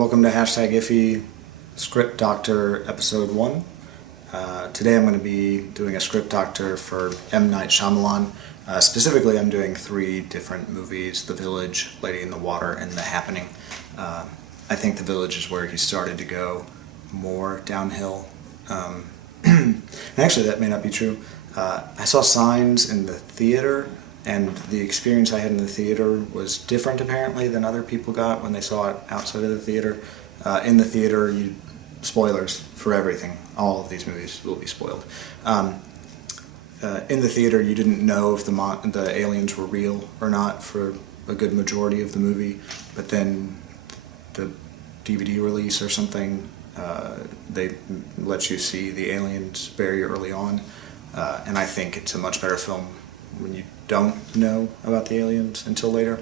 Welcome to #IPHI Script Doctor Episode 1. Today I'm going to be doing a script doctor for M. Night Shyamalan. Specifically, I'm doing 3 different movies: The Village, Lady in the Water, and The Happening. I think The Village is where he started to go more downhill. And actually, that may not be true. I saw Signs in the theater, and the experience I had in the theater was different apparently than other people got when they saw it outside of the theater. In the theater, spoilers for everything. All of these movies will be spoiled. In the theater, you didn't know if the aliens were real or not for a good majority of the movie, but then the DVD release or something, they let you see the aliens very early on, and I think it's a much better film when you don't know about the aliens until later.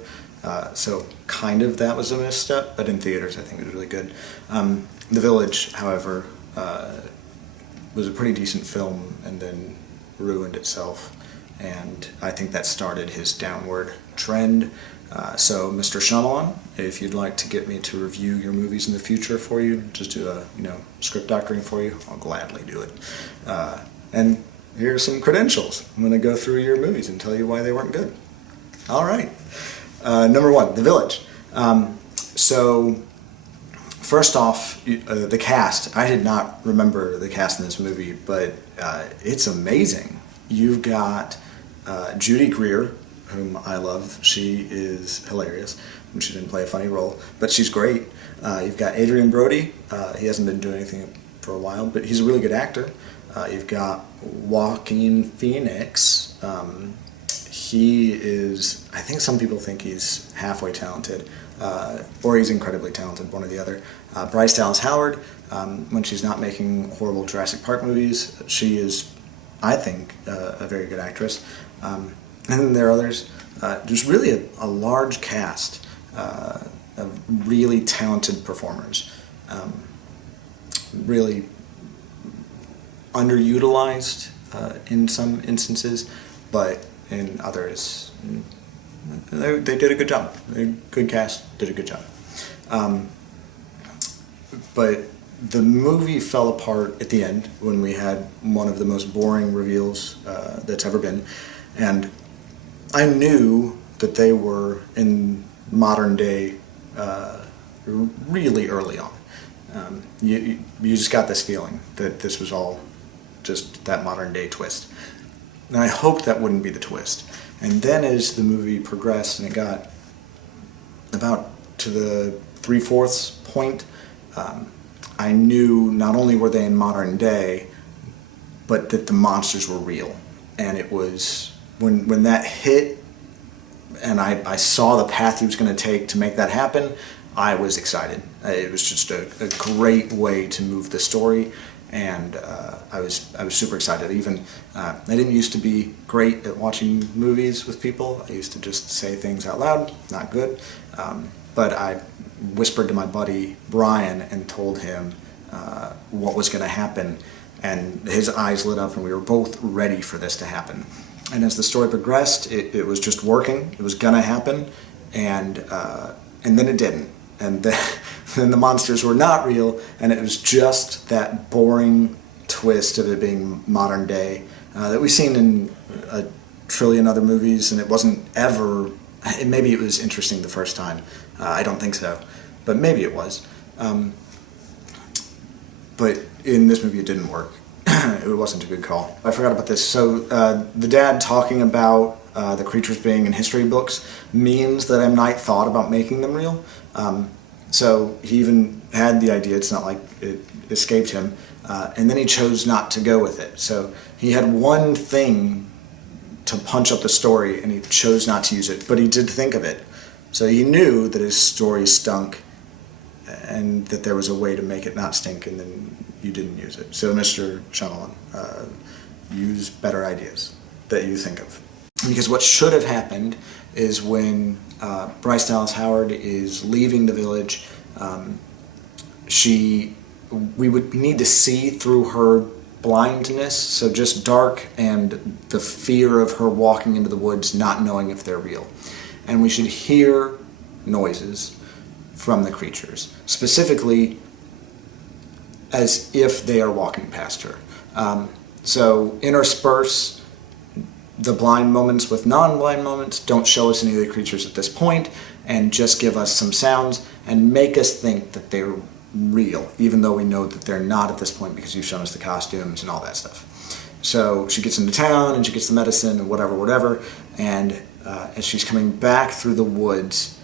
So kind of that was a misstep, but in theaters I think it was really good. The Village, however, was a pretty decent film and then ruined itself, and I think that started his downward trend. So Mr. Shyamalan, if you'd like to get me to review your movies in the future for you, just do a script doctoring for you, I'll gladly do it. And here are some credentials. I'm going to go through your movies and tell you why they weren't good. All right. Number 1, The Village. So first off, the cast. I did not remember the cast in this movie, but it's amazing. You've got Judy Greer, whom I love. She is hilarious. She didn't play a funny role, but she's great. You've got Adrian Brody. He hasn't been doing anything for a while, but he's a really good actor. You've got Joaquin Phoenix. He is, I think some people think he's halfway talented, or he's incredibly talented, one or the other. Bryce Dallas Howard, when she's not making horrible Jurassic Park movies, she is, I think, a very good actress. And then there are others. There's really a large cast of really talented performers. Really underutilized in some instances, but in others, they did a good job. A good cast did a good job. But the movie fell apart at the end when we had one of the most boring reveals that's ever been, and I knew that they were in modern day really early on. You just got this feeling that this was all just that modern day twist. And I hoped that wouldn't be the twist. And then as the movie progressed and it got about to the 3/4 point, I knew not only were they in modern day, but that the monsters were real. And it was, when that hit and I saw the path he was going to take to make that happen, I was excited. It was just a great way to move the story. And I was super excited. Even I didn't used to be great at watching movies with people. I used to just say things out loud, not good. But I whispered to my buddy Brian and told him what was going to happen, and his eyes lit up, and we were both ready for this to happen. And as the story progressed, it was just working. It was going to happen, and then it didn't. And then the monsters were not real, and it was just that boring twist of it being modern day that we've seen in a trillion other movies, and it wasn't ever, maybe it was interesting the first time, I don't think so, but maybe it was. But in this movie it didn't work. It wasn't a good call. I forgot about this. So the dad talking about the creatures being in history books means that M. Night thought about making them real. So he even had the idea, it's not like it escaped him, and then he chose not to go with it. So he had one thing to punch up the story and he chose not to use it, but he did think of it. So he knew that his story stunk and that there was a way to make it not stink, and then you didn't use it. So Mr. Shyamalan, use better ideas that you think of. Because what should have happened is when Bryce Dallas Howard is leaving the village, we would need to see through her blindness, so just dark and the fear of her walking into the woods not knowing if they're real. And we should hear noises from the creatures, specifically as if they are walking past her. So intersperse the blind moments with non-blind moments, don't show us any of the creatures at this point, and just give us some sounds and make us think that they're real, even though we know that they're not at this point because you've shown us the costumes and all that stuff. So she gets into town and she gets the medicine and whatever, and as she's coming back through the woods,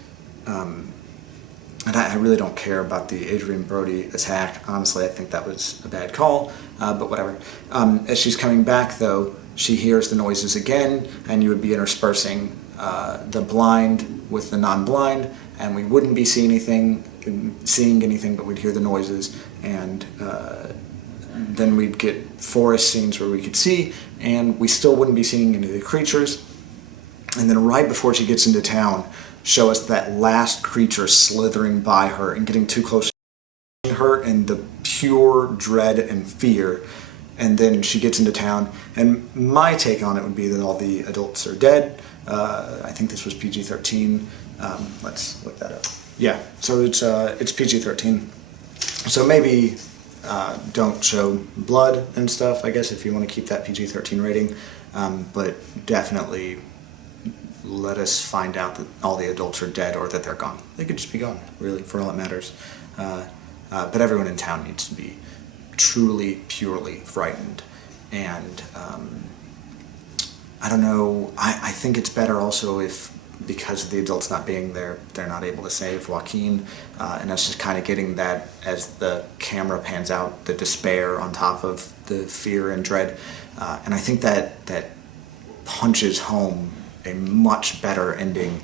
and I really don't care about the Adrian Brody attack. Honestly, I think that was a bad call, but whatever. As she's coming back, though, she hears the noises again, and you would be interspersing the blind with the non-blind, and we wouldn't be seeing anything, but we'd hear the noises, and then we'd get forest scenes where we could see, and we still wouldn't be seeing any of the creatures. And then right before she gets into town, show us that last creature slithering by her and getting too close to her in the pure dread and fear. And then she gets into town, and my take on it would be that all the adults are dead. I think this was PG-13. Let's look that up. Yeah, so it's PG-13. So maybe don't show blood and stuff, I guess, if you want to keep that PG-13 rating. But definitely let us find out that all the adults are dead or that they're gone. They could just be gone, really, for all it matters. But everyone in town needs to be truly, purely frightened. And I don't know, I think it's better also if, because of the adults not being there, they're not able to save Joaquin, and that's just kind of getting that, as the camera pans out, the despair on top of the fear and dread. And I think that punches home a much better ending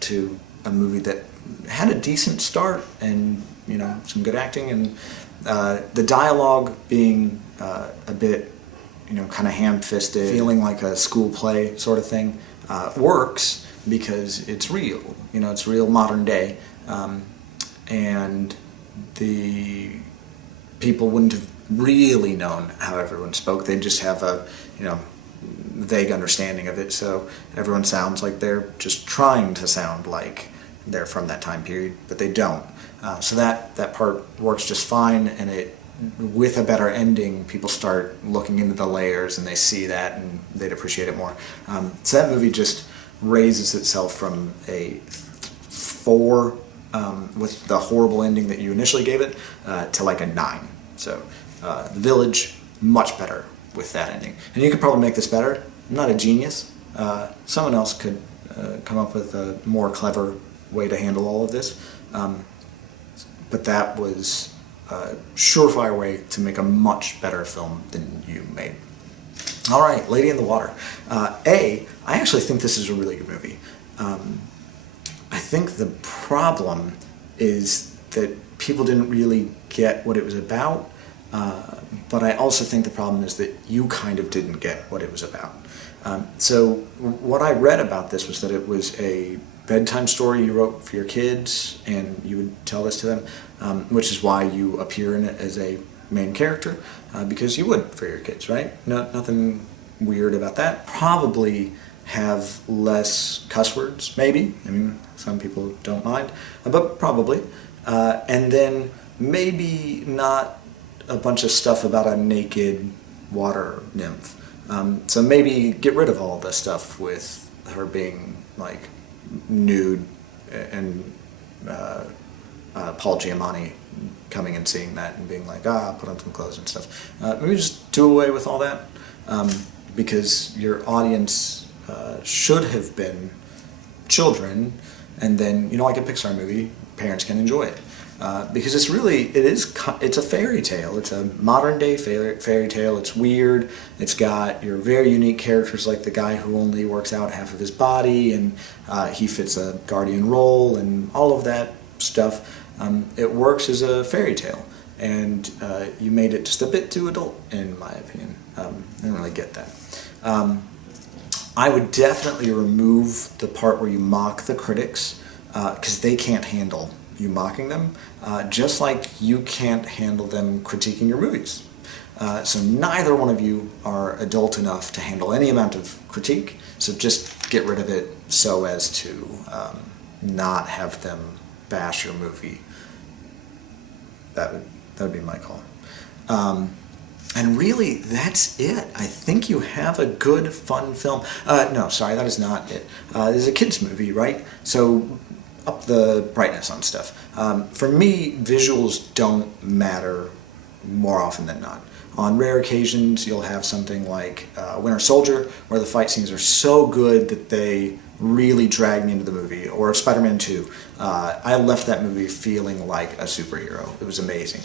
to a movie that had a decent start and, you know, some good acting, and the dialogue being a bit, you know, kind of ham-fisted, feeling like a school play sort of thing, works because it's real. You know, it's real modern day, and the people wouldn't have really known how everyone spoke. They'd just have a, you know, vague understanding of it, so everyone sounds like they're just trying to sound like they're from that time period, but they don't. So that part works just fine, and it, with a better ending, people start looking into the layers and they see that and they'd appreciate it more. So that movie just raises itself from a 4 with the horrible ending that you initially gave it to like a 9. So The Village, much better with that ending. And you could probably make this better. I'm not a genius. Someone else could come up with a more clever way to handle all of this. But that was a surefire way to make a much better film than you made. All right, Lady in the Water. I actually think this is a really good movie. I think the problem is that people didn't really get what it was about, but I also think the problem is that you kind of didn't get what it was about. So what I read about this was that it was a bedtime story you wrote for your kids, and you would tell this to them, which is why you appear in it as a main character, because you would for your kids, right? Nothing weird about that. Probably have less cuss words, maybe. I mean, some people don't mind, but probably. And then maybe not a bunch of stuff about a naked water nymph. So maybe get rid of all the stuff with her being like nude and Paul Giamatti coming and seeing that and being like, put on some clothes and stuff. Maybe just do away with all that, because your audience should have been children, and then, you know, like a Pixar movie, parents can enjoy it. Because it's a fairy tale. It's a modern day fairy tale. It's weird. It's got your very unique characters, like the guy who only works out half of his body, and he fits a guardian role and all of that stuff. It works as a fairy tale, and you made it just a bit too adult, in my opinion. I don't really get that. I would definitely remove the part where you mock the critics, because they can't handle you mocking them, just like you can't handle them critiquing your movies. So neither one of you are adult enough to handle any amount of critique, so just get rid of it so as to not have them bash your movie. That would be my call. And really, that's it. I think you have a good, fun film. No, sorry, that is not it. This is a kid's movie, right? So up the brightness on stuff. For me, visuals don't matter more often than not. On rare occasions, you'll have something like Winter Soldier, where the fight scenes are so good that they really drag me into the movie, or Spider-Man 2. I left that movie feeling like a superhero. It was amazing.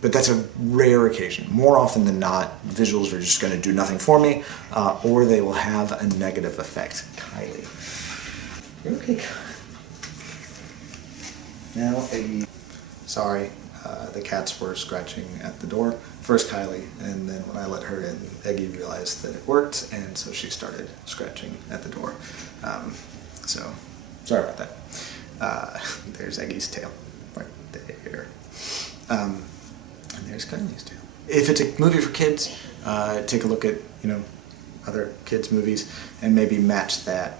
But that's a rare occasion. More often than not, visuals are just going to do nothing for me, or they will have a negative effect. Kylie. You're okay. Now, Eggy. Sorry, the cats were scratching at the door. First Kylie, and then when I let her in, Eggy realized that it worked, and so she started scratching at the door. So, sorry about that. There's Eggy's tail, right there. And there's Kylie's tail. If it's a movie for kids, take a look at, other kids' movies, and maybe match that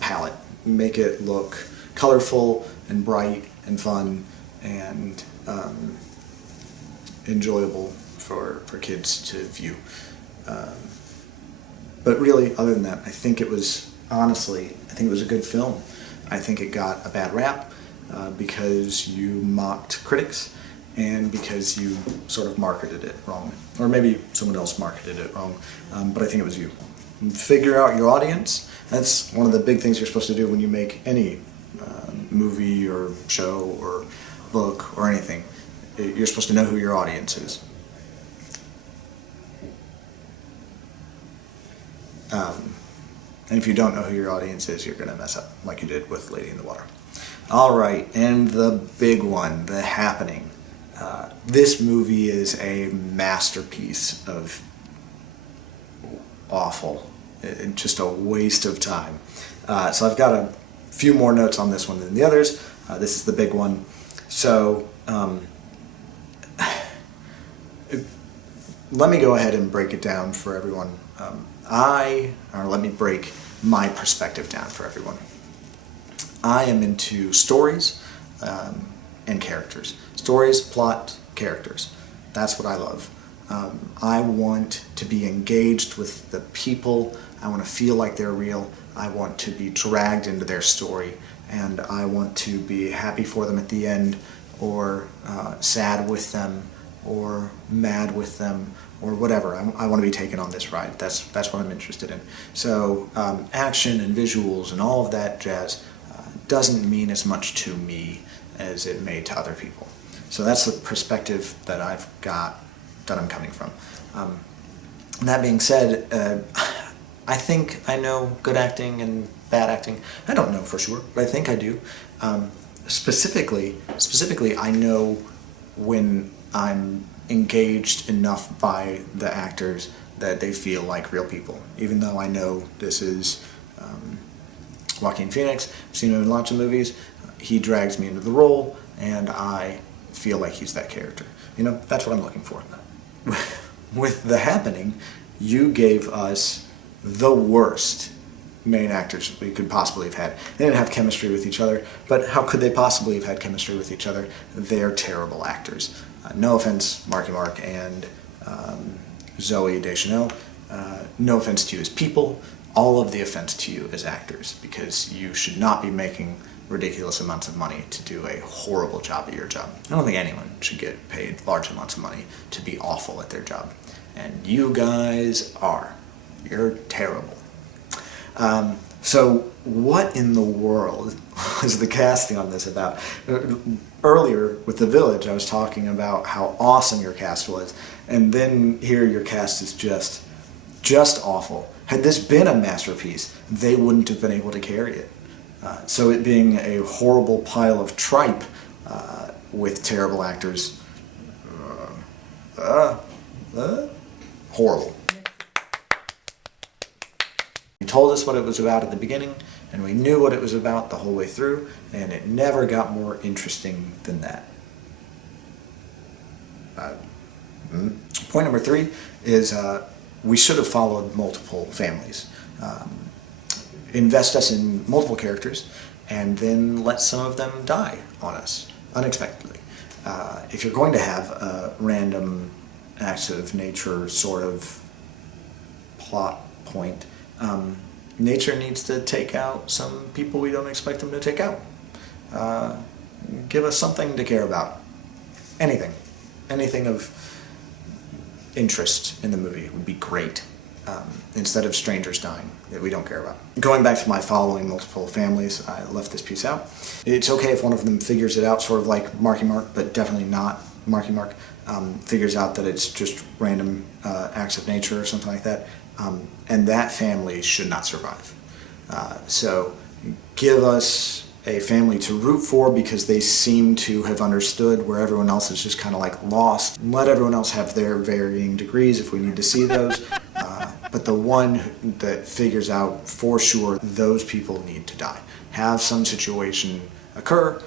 palette. Make it look colorful and bright and fun and enjoyable for kids to view. But really, other than that, I think it was a good film. I think it got a bad rap because you mocked critics and because you sort of marketed it wrong. Or maybe someone else marketed it wrong, but I think it was you. Figure out your audience. That's one of the big things you're supposed to do when you make any movie or show or book or anything. You're supposed to know who your audience is. And if you don't know who your audience is, you're going to mess up like you did with Lady in the Water. All right, and the big one, The Happening. This movie is a masterpiece of awful, just a waste of time. So I've got a few more notes on this one than the others. This is the big one. So let me go ahead and break it down for everyone. Let me break my perspective down for everyone. I am into stories and characters. Stories, plot, characters. That's what I love. I want to be engaged with the people. I want to feel like they're real. I want to be dragged into their story, and I want to be happy for them at the end, or sad with them, or mad with them, or whatever. I want to be taken on this ride. That's what I'm interested in. So action and visuals and all of that jazz doesn't mean as much to me as it may to other people. So that's the perspective that I've got, that I'm coming from. That being said, I think I know good acting and bad acting. I don't know for sure, but I think I do. Specifically, I know when I'm engaged enough by the actors that they feel like real people. Even though I know this is Joaquin Phoenix, I've seen him in lots of movies, he drags me into the role, and I feel like he's that character. That's what I'm looking for. With The Happening, you gave us the worst main actors we could possibly have had. They didn't have chemistry with each other, but how could they possibly have had chemistry with each other? They're terrible actors. No offense, Marky Mark and Zoe Deschanel. No offense to you as people. All of the offense to you as actors, because you should not be making ridiculous amounts of money to do a horrible job at your job. I don't think anyone should get paid large amounts of money to be awful at their job. And you guys are. You're terrible. So what in the world was the casting on this about? Earlier with The Village, I was talking about how awesome your cast was, and then here your cast is just awful. Had this been a masterpiece, they wouldn't have been able to carry it. So it being a horrible pile of tripe with terrible actors, horrible. You told us what it was about at the beginning, and we knew what it was about the whole way through, and it never got more interesting than that. Point number 3 is we should have followed multiple families. Invest us in multiple characters, and then let some of them die on us unexpectedly. If you're going to have a random acts of nature sort of plot point, nature needs to take out some people we don't expect them to take out. Give us something to care about. Anything of interest in the movie would be great, instead of strangers dying that we don't care about. Going back to my following multiple families, I left this piece out. It's okay if one of them figures it out, sort of like Marky Mark, but definitely not Marky Mark, figures out that it's just random acts of nature or something like that, and that family should not survive. So give us a family to root for because they seem to have understood where everyone else is just kind of like lost. Let everyone else have their varying degrees if we need to see those. But the one that figures out for sure those people need to die. Have some situation occur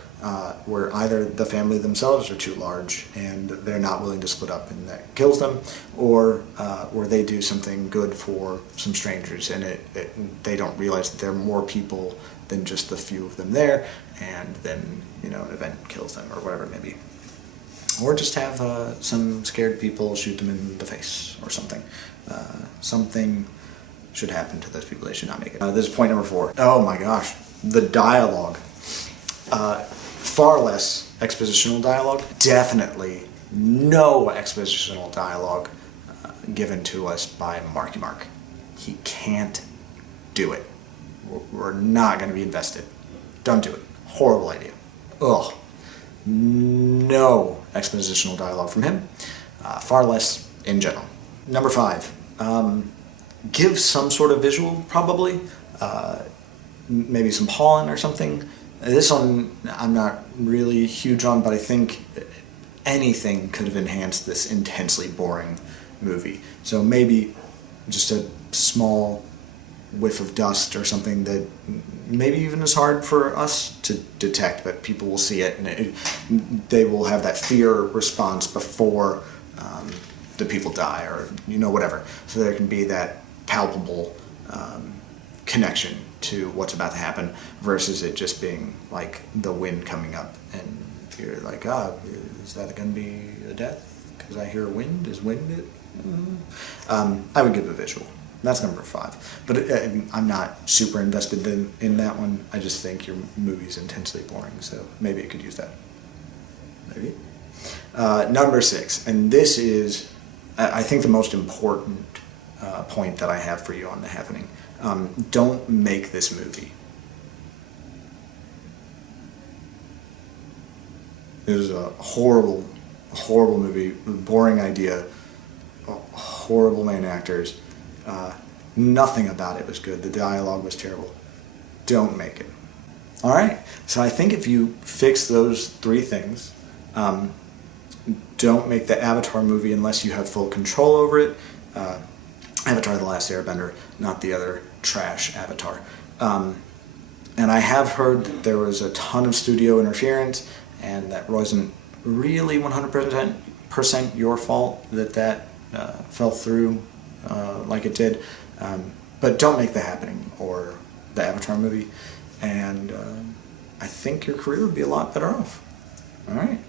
where either the family themselves are too large and they're not willing to split up and that kills them, or where they do something good for some strangers and they don't realize that there are more people than just the few of them there, and then an event kills them or whatever it may be. Or just have some scared people shoot them in the face or something. Something should happen to those people. They should not make it. This is point number 4. Oh my gosh, the dialogue. Far less expositional dialogue. Definitely no expositional dialogue given to us by Marky Mark. He can't do it. We're not going to be invested. Don't do it. Horrible idea. Ugh. No expositional dialogue from him. Far less in general. Number 5. Give some sort of visual, probably. Maybe some pollen or something. This one I'm not really huge on, but I think anything could have enhanced this intensely boring movie. So maybe just a small whiff of dust or something that maybe even is hard for us to detect, but people will see it and they will have that fear response before the people die or whatever. So there can be that palpable connection to what's about to happen versus it just being like the wind coming up and you're like, is that going to be a death? Because I hear wind. Is wind it? I would give a visual. That's number 5. But I'm not super invested in that one. I just think your movie's intensely boring, so maybe it could use that. Maybe. Number 6, and this is, I think, the most important point that I have for you on The Happening. Don't make this movie. It was a horrible, horrible movie, boring idea, horrible main actors. Nothing about it was good. The dialogue was terrible. Don't make it. All right. So I think if you fix those 3 things, don't make the Avatar movie unless you have full control over it. Avatar: The Last Airbender, not the other trash Avatar. And I have heard that there was a ton of studio interference, and that wasn't really 100% your fault that fell through like it did. But don't make The Happening or the Avatar movie, and I think your career would be a lot better off. All right.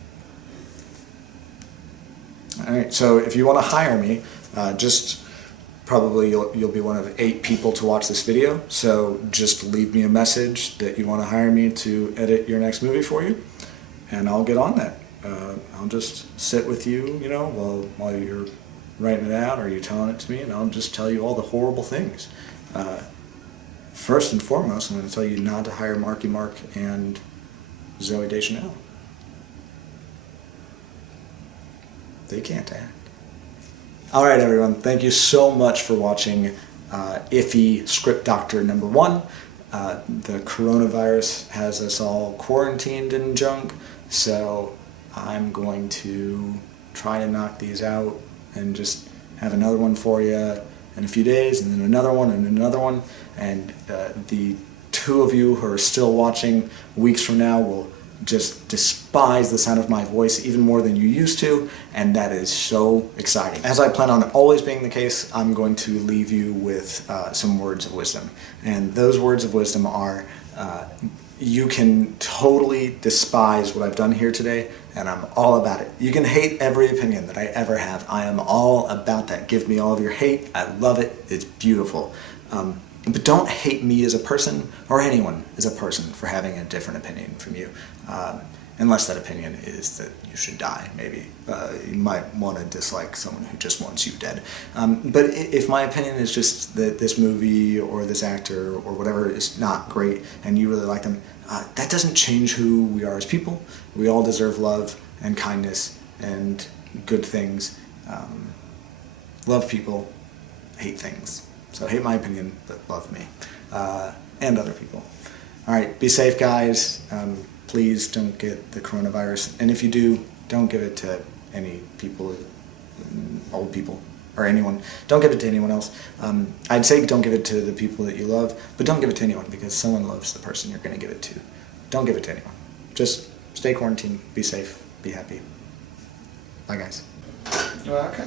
All right. So if you want to hire me, probably you'll be one of 8 people to watch this video. So just leave me a message that you want to hire me to edit your next movie for you, and I'll get on that. I'll just sit with you, while you're writing it out or you're telling it to me, and I'll just tell you all the horrible things. First and foremost, I'm going to tell you not to hire Marky Mark and Zooey Deschanel. They can't act. All right, everyone. Thank you so much for watching IPHI Script Doctor number 1. The coronavirus has us all quarantined and junk, so I'm going to try to knock these out and just have another one for you in a few days, and then another one and another one. And the 2 of you who are still watching weeks from now will just despise the sound of my voice even more than you used to, and that is so exciting. As I plan on always being the case, I'm going to leave you with some words of wisdom. And those words of wisdom are, you can totally despise what I've done here today, and I'm all about it. You can hate every opinion that I ever have. I am all about that. Give me all of your hate. I love it. It's beautiful. But don't hate me as a person, or anyone as a person, for having a different opinion from you. Unless that opinion is that you should die, maybe. You might want to dislike someone who just wants you dead. But if my opinion is just that this movie or this actor or whatever is not great and you really like them, that doesn't change who we are as people. We all deserve love and kindness and good things. Love people, hate things. So hate my opinion, but love me. And other people. Alright, be safe, guys. Please don't get the coronavirus. And if you do, don't give it to any people, old people, or anyone. Don't give it to anyone else. I'd say don't give it to the people that you love, but don't give it to anyone, because someone loves the person you're going to give it to. Don't give it to anyone. Just stay quarantined, be safe, be happy. Bye, guys. Okay.